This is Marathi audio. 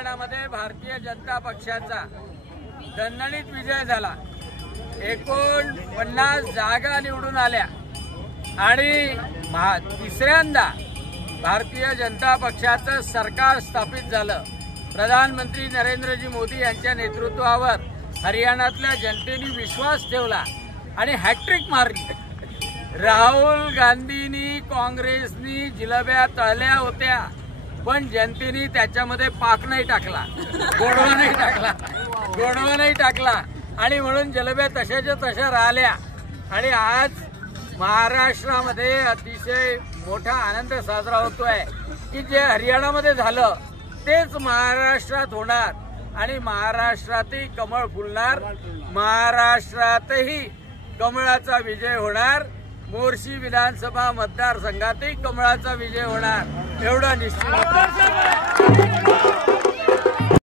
हरियाणामध्ये भारतीय जनता पक्षाचा दणदणीत विजय झाला। 49 जागा निवडून आल्या आणि तिसऱ्यांदा भारतीय जनता पक्षाचं सरकार स्थापित झालं। प्रधानमंत्री नरेंद्रजी मोदी यांच्या नेतृत्वावर हरियाणातल्या जनतेने विश्वास ठेवला आणि हॅट्रिक मारली। राहुल गांधींनी काँग्रेसनी जिलेब्या तळल्या होत्या, पण जनतेने त्याच्यामध्ये पाक नाही टाकला, गोडवा नाही टाकला आणि म्हणून जिलेब्या तशाच्या तशा राहिल्या। आणि आज महाराष्ट्रामध्ये अतिशय मोठा आनंद साजरा होतोय की जे हरियाणामध्ये झालं तेच महाराष्ट्रात होणार आणि महाराष्ट्रातही कमळ फुलणार, महाराष्ट्रातही कमळाचा विजय होणार, मोर्शी विधानसभा मतदारसंघातही कमळाचा विजय होणार एवढं निश्चित होतं।